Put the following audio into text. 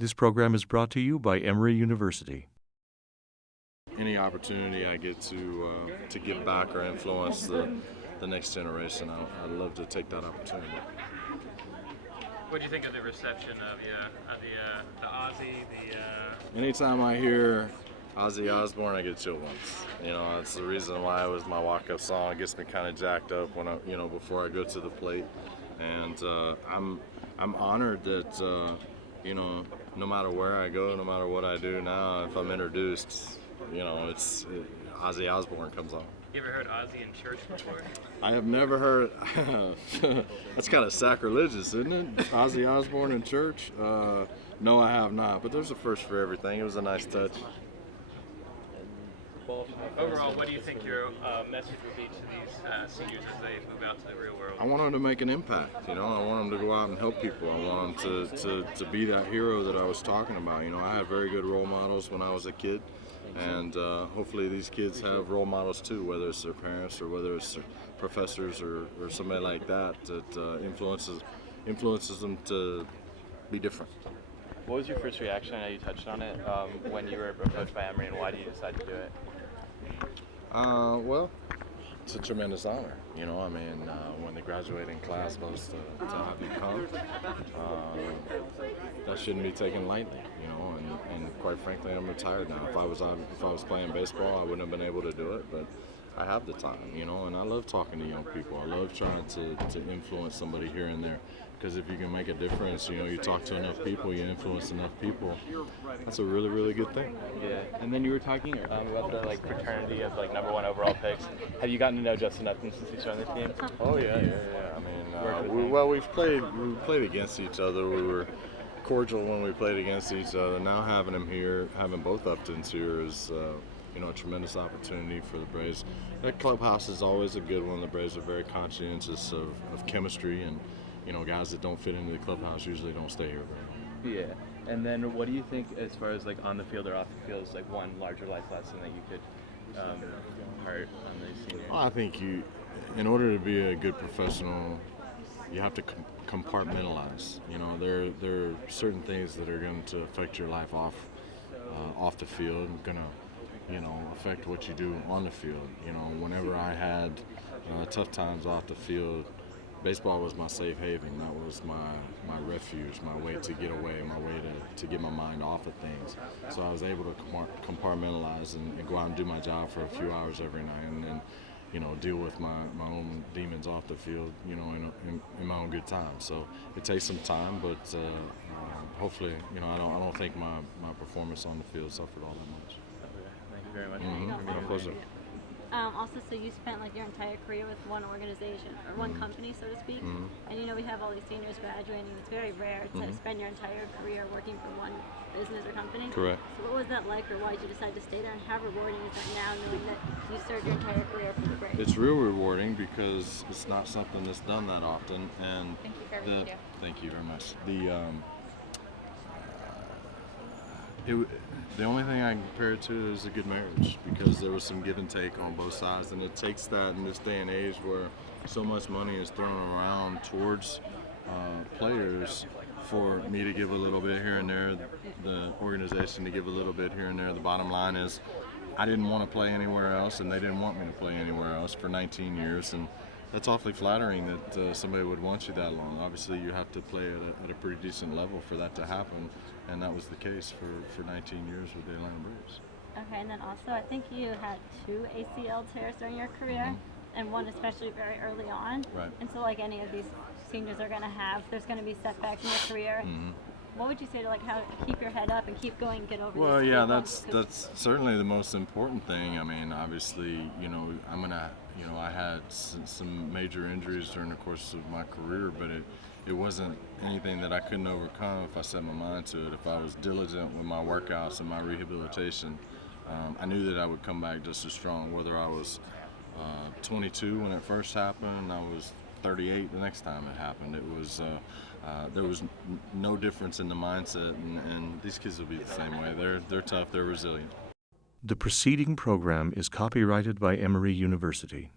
This program is brought to you by Emory University. Any opportunity I get to give back or influence the next generation, I'd love to take that opportunity. What do you think of the reception of the Ozzy, Anytime I hear Ozzy Osbourne, I get chill bumps. You know, that's the reason why it was my walk-up song. It gets me kind of jacked up when before I go to the plate, and I'm honored that no matter where I go, no matter what I do now, if I'm introduced, Ozzy Osbourne comes on. You ever heard Ozzy in church before? I have never heard. That's kind of sacrilegious, isn't it? Ozzy Osbourne in church? No, I have not. But there's a first for everything. It was a nice touch. Overall, what do you think your message would be to these seniors as they move out to the real world? I want them to make an impact. I want them to go out and help people. I want them to be that hero that I was talking about. I had very good role models when I was a kid. And hopefully these kids have role models too, whether it's their parents or whether it's their professors or somebody like that influences them to be different. What was your first reaction? I know you touched on it when you were approached by Emory, and why did you decide to do it? Well, it's a tremendous honor. When the graduating class was to have you come, that shouldn't be taken lightly. And quite frankly, I'm retired now. If I was playing baseball, I wouldn't have been able to do it, but I have the time. And I love talking to young people. I love trying to influence somebody here and there. Because if you can make a difference, you talk to enough people, you influence enough people, that's a really, really good thing. Yeah, and then you were talking about the fraternity of #1 overall picks. Have you gotten to know Justin Upton since he's joined the team? Oh yeah. We've played against each other. We were cordial when we played against each other. Now having him here, having both Uptons here is a tremendous opportunity for the Braves. That clubhouse is always a good one. The Braves are very conscientious of chemistry, and guys that don't fit into the clubhouse usually don't stay here very long. Yeah, and then what do you think as far as on the field or off the field is one larger life lesson that you could impart on these seniors? Well, I think in order to be a good professional, you have to compartmentalize. There are certain things that are going to affect your life off the field, going to affect what you do on the field. Whenever I had tough times off the field, baseball was my safe haven. That was my refuge, my way to get away, my way to get my mind off of things. So I was able to compartmentalize and go out and do my job for a few hours every night, and then deal with my own demons off the field, in my own good time. So it takes some time, but hopefully, I don't think my performance on the field suffered all that much. Okay. Thank you very much. My pleasure. Also, so you spent your entire career with one organization or one company, so to speak. And we have all these seniors graduating. It's very rare to spend your entire career working for one business or company. Correct. So what was that like, or why did you decide to stay there, and how rewarding is that now, knowing that you served your entire career for the Braves? It's real rewarding because it's not something that's done that often. And thank you for everything you do. Thank you very much. The only thing I can compare it to is a good marriage, because there was some give and take on both sides, and it takes that in this day and age where so much money is thrown around towards players for me to give a little bit here and there, the organization to give a little bit here and there. The bottom line is I didn't want to play anywhere else, and they didn't want me to play anywhere else for 19 years, and that's awfully flattering that somebody would want you that long. Obviously, you have to play at a pretty decent level for that to happen, and that was the case for 19 years with the Atlanta Braves. Okay, and then also I think you had 2 ACL tears during your career, and one especially very early on. Right. And so like any of these seniors are going to have, there's going to be setbacks in your career. What would you say to how to keep your head up and keep going, get over Well, these yeah, bumps? that's certainly the most important thing. I mean, obviously, I had some major injuries during the course of my career, but it wasn't anything that I couldn't overcome if I set my mind to it. If I was diligent with my workouts and my rehabilitation, I knew that I would come back just as strong, whether I was 22 when it first happened, I was 38 the next time it happened. It was there was no difference in the mindset, and these kids will be the same way. They're tough, they're resilient. The preceding program is copyrighted by Emory University.